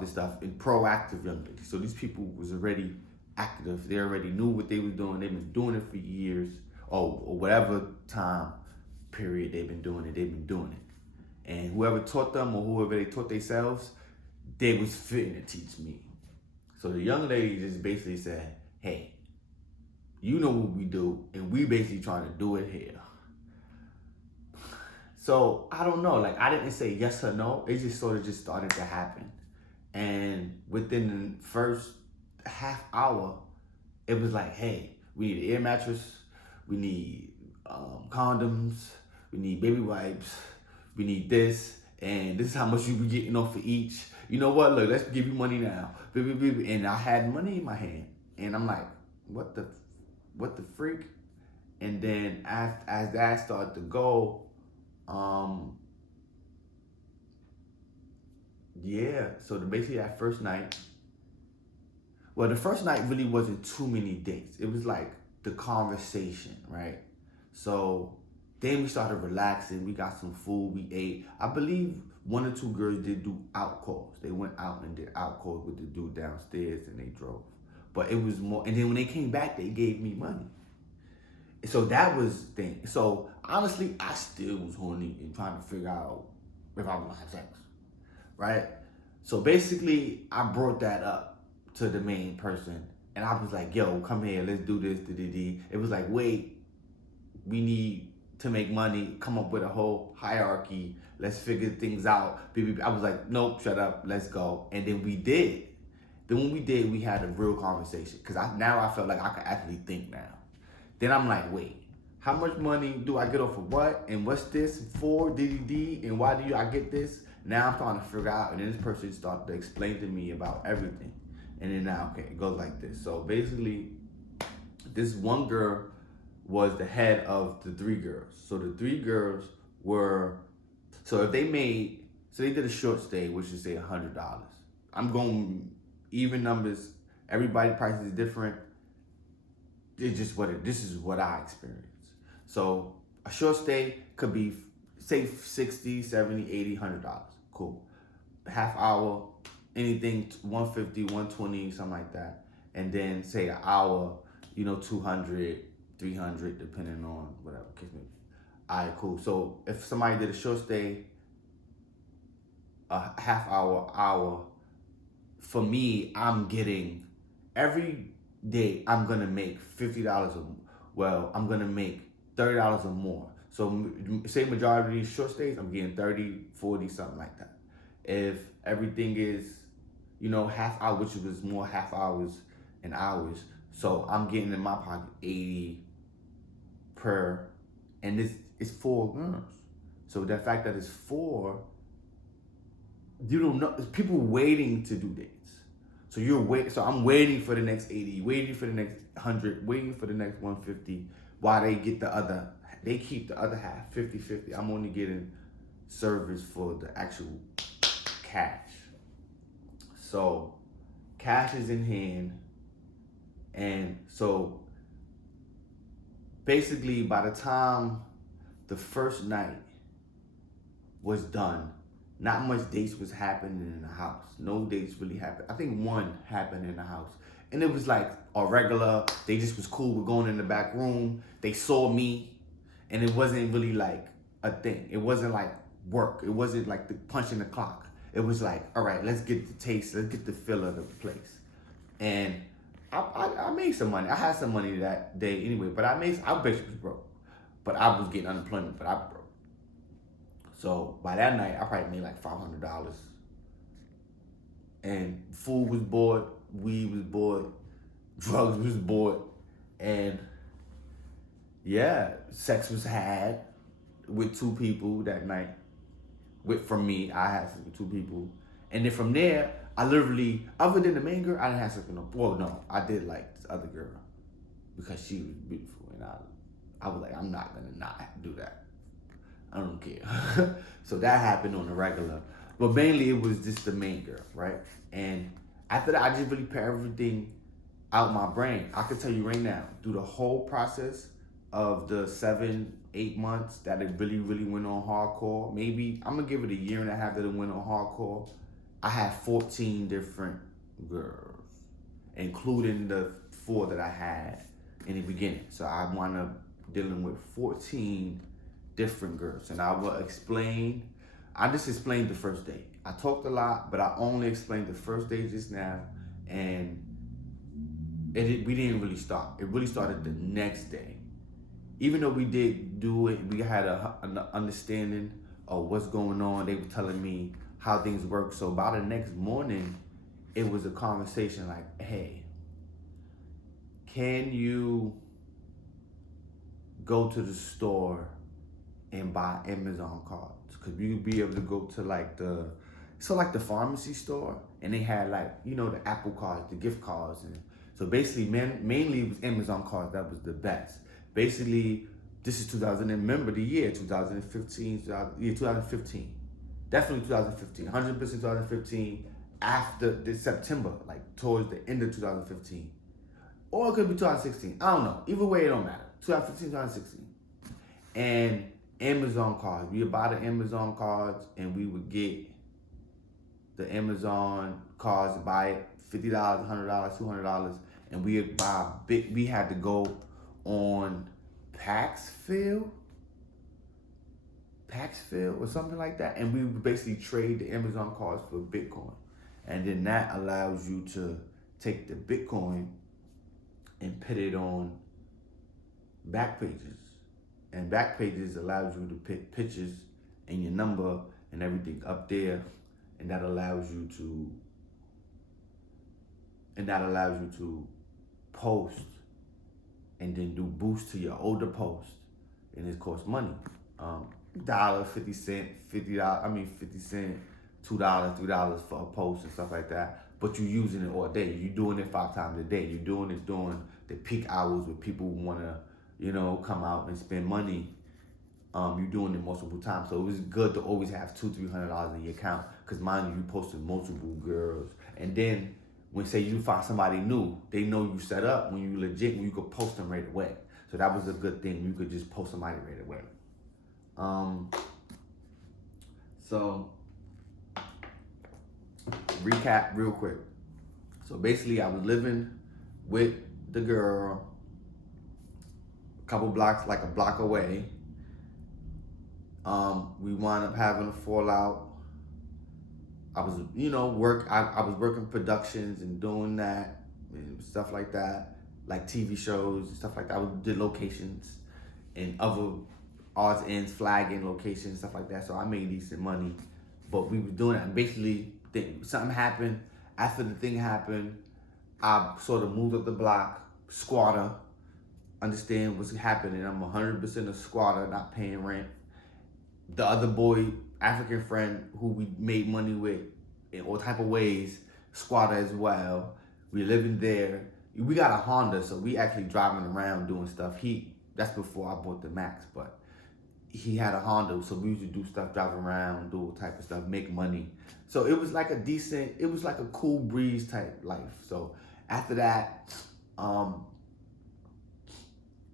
this stuff in proactive young ladies. So these people was already active. They already knew what they was doing. They've been doing it for years, or whatever time period they've been doing it. They've been doing it, and whoever taught them or whoever they taught themselves, they was fitting to teach me. So the young lady just basically said, "Hey, you know what we do, and we basically trying to do it here." So I don't know. Like I didn't say yes or no. It just sort of just started to happen. And within the first half hour, it was like, hey, we need an air mattress, we need condoms, we need baby wipes, we need this, and this is how much you be getting off for each. You know what? Look, let's give you money now. And I had money in my hand, and I'm like, what the freak? And then as that started to go, um, yeah. So basically that first night, well, the first night really wasn't too many dates. It was like the conversation, right? So then we started relaxing. We got some food. We ate. I believe one or two girls did do out calls. They went out and did out calls with the dude downstairs, and they drove. But it was more. And then when they came back, they gave me money. So that was the thing. So honestly, I still was horny and trying to figure out if I was gonna have sex, right? So basically, I brought that up to the main person, and I was like, "Yo, come here, let's do this." It was like, "Wait, we need to make money. Come up with a whole hierarchy. Let's figure things out." I was like, "Nope, shut up, let's go." And then we did. Then when we did, we had a real conversation because now I felt like I could actually think now. Then I'm like, wait, how much money do I get off of what? And what's this for? And why do I get this? Now I'm trying to figure out. And then this person started to explain to me about everything. And then now, okay, it goes like this. So basically, this one girl was the head of the three girls. So the three girls were, so if they made, so they did a short stay, which is say $100. I'm going even numbers. Everybody's price is different. It's just this is what I experienced. So a short stay could be say 60, 70, 80, $100. Cool. Half hour, anything 150, 120, something like that. And then say an hour, 200, 300, depending on whatever case may be. All right, cool. So if somebody did a short stay, a half hour, for me, I'm getting every day I'm gonna make $50 or I'm gonna make $30 or more. So say majority of these short stays, I'm getting 30, 40, something like that. If everything is, half hour, which was more half hours and hours, so I'm getting in my pocket 80 per, and this is 4 girls. So the fact that it's 4, you don't know, people waiting to do dates. So so I'm waiting for the next 80, waiting for the next 100, waiting for the next 150, while they keep the other half, 50-50. I'm only getting service for the actual cash. So cash is in hand. And so basically by the time the first night was done, not much dates was happening in the house. No dates really happened. I think one happened in the house. And it was like a regular, they just was cool with going in the back room. They saw me, and it wasn't really like a thing. It wasn't like work. It wasn't like the punching the clock. It was like, all right, let's get the taste, let's get the feel of the place. And I made some money. I had some money that day anyway, but I basically was broke. But I was getting unemployment, but I was broke. So by that night, I probably made like $500. And food was bought, weed was bought, drugs was bought, and yeah, sex was had with 2 people that night. From me, I had sex with 2 people. And then from there, I literally, other than the main girl, I didn't have sex with no, I did like this other girl because she was beautiful. And I was like, I'm not gonna not do that. I don't care. So that happened on the regular. But mainly it was just the main girl, right? And after that, I just really put everything out my brain. I can tell you right now, through the whole process of the 7, 8 months that it really, really went on hardcore, maybe I'm gonna give it a year and a half that it went on hardcore. I had 14 different girls, including the 4 that I had in the beginning. So I wound up dealing with 14 different girls. And I will explain, I just explained the first day. I talked a lot, but I only explained the first day just now. And we didn't really stop. It really started the next day. Even though we did do it, we had an understanding of what's going on. They were telling me how things work. So by the next morning, it was a conversation like, hey, can you go to the store and buy Amazon cards? Because you'd be able to go to like the pharmacy store, and they had like, you know, the Apple cards, the gift cards. And so basically, mainly it was Amazon cards that was the best. Basically, this is 2000, remember the year, 2015, 2015. Definitely 2015, 100% 2015, after the September, like towards the end of 2015. Or it could be 2016, I don't know. Either way, it don't matter. 2015, 2016. And Amazon cards, we would buy the Amazon cards and we would get the Amazon cards, buy it $50, $100, $200, and we would buy we had to go on Paxfil or something like that, and we would basically trade the Amazon cards for Bitcoin. And then that allows you to take the Bitcoin and put it on Backpages. And Backpages allows you to put pictures and your number and everything up there, and that allows you to post and then do boost to your older post, and it costs money. $1, 50 cent, $50, 50 cent, $2, $3 for a post and stuff like that. But you're using it all day. You're doing it 5 times a day. You're doing it during the peak hours where people want to, you know, come out and spend money. You're doing it multiple times. So it was good to always have $200-300 in your account, because mind you posted multiple girls. And then when say you find somebody new, they know you set up when you legit, when you could post them right away. So that was a good thing. You could just post somebody right away. So recap real quick. So basically, I was living with the girl a couple blocks, like a block away. We wound up having a fallout. I was, I was working productions and doing that and stuff like that, like TV shows and stuff like that. I did locations and other odds ends, flagging locations, stuff like that. So I made decent money, but we were doing that. And basically, something happened. After the thing happened, I sort of moved up the block, squatter. Understand what's happening. I'm 100% a squatter, not paying rent. The other boy, African friend who we made money with in all type of ways, squatter as well. We living there. We got a Honda, so we actually driving around doing stuff. That's before I bought the Max, but he had a Honda, so we used to do stuff, drive around, do all type of stuff, make money. So it was like it was like a cool breeze type life. So after that,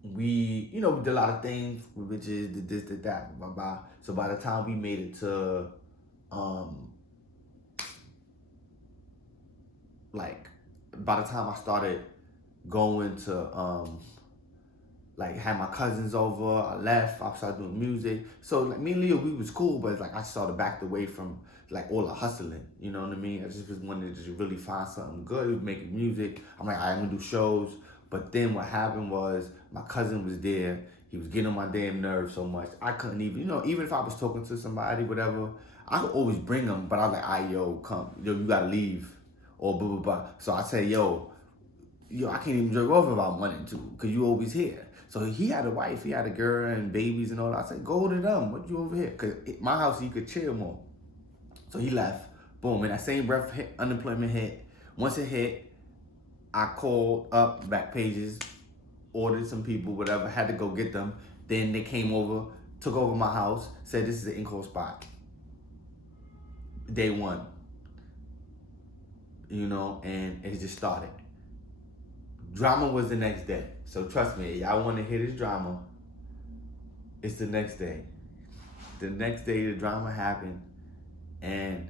we did a lot of things, which is did this, did that, blah, blah. So by the time we made it to, by the time I started going to, had my cousins over, I left, I started doing music. So like me and Leo, we was cool, but it's like I started backed away from like all the hustling, you know what I mean? I just was wanted to just really find something good, making music. I'm like, I'm gonna do shows. But then what happened was my cousin was there. He was getting on my damn nerves so much. I couldn't even, even if I was talking to somebody, whatever, I could always bring them. But I was like, yo, come, you gotta leave, or blah, blah, blah. So I say, yo, I can't even jerk off if I wanted to, because you always here. So he had a wife, he had a girl and babies and all that. I said, go to them, what you over here? Because my house, you could chill more. So he left. Boom, in that same breath, unemployment hit. Once it hit, I called up Backpages, ordered some people, whatever, had to go get them. Then they came over, took over my house, said this is an in-call spot. Day one. And it just started. Drama was the next day. So trust me, y'all want to hear this drama, it's the next day. The next day, the drama happened, and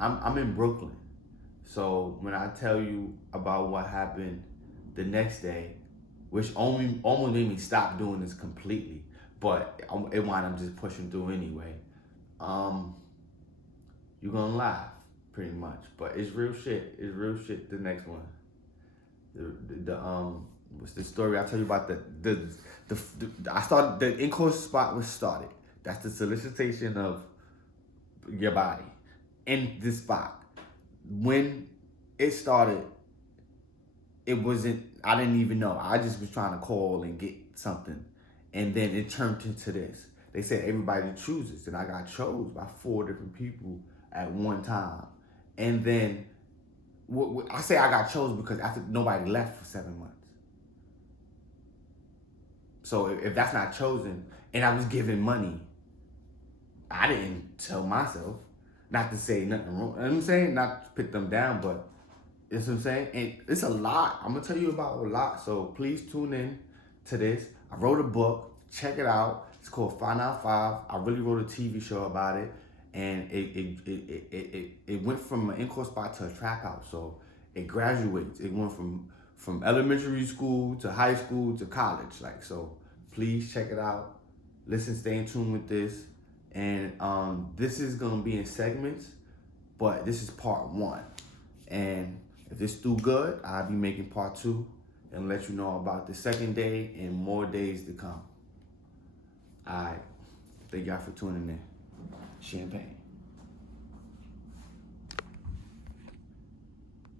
I'm in Brooklyn. So when I tell you about what happened the next day, which almost made me stop doing this completely, but it wound up just pushing through anyway. Um, you're gonna laugh pretty much, but it's real shit. It's real shit. The next one, the what's the story I tell you about the I started the in-course spot was started. That's the solicitation of your body in this spot. When it started, it wasn't, I didn't even know. I just was trying to call and get something. And then it turned into this. They said everybody chooses. And I got chose by 4 different people at one time. And then I say I got chose because after nobody left for 7 months. So if that's not chosen, and I was giving money, I didn't tell myself, not to say nothing wrong. You know what I'm saying? Not to put them down, but you know what I'm saying? And it's a lot. I'm going to tell you about a lot. So please tune in to this. I wrote a book. Check it out. It's called 595. I really wrote a TV show about it. And it went from an in-course spot to a trap house. So it graduates. It went from elementary school to high school to college. Like, so please check it out. Listen, stay in tune with this. And this is going to be in segments, but this is part 1. And if this do good, I'll be making part 2 and let you know about the second day and more days to come. All right. Thank y'all for tuning in. Champagne.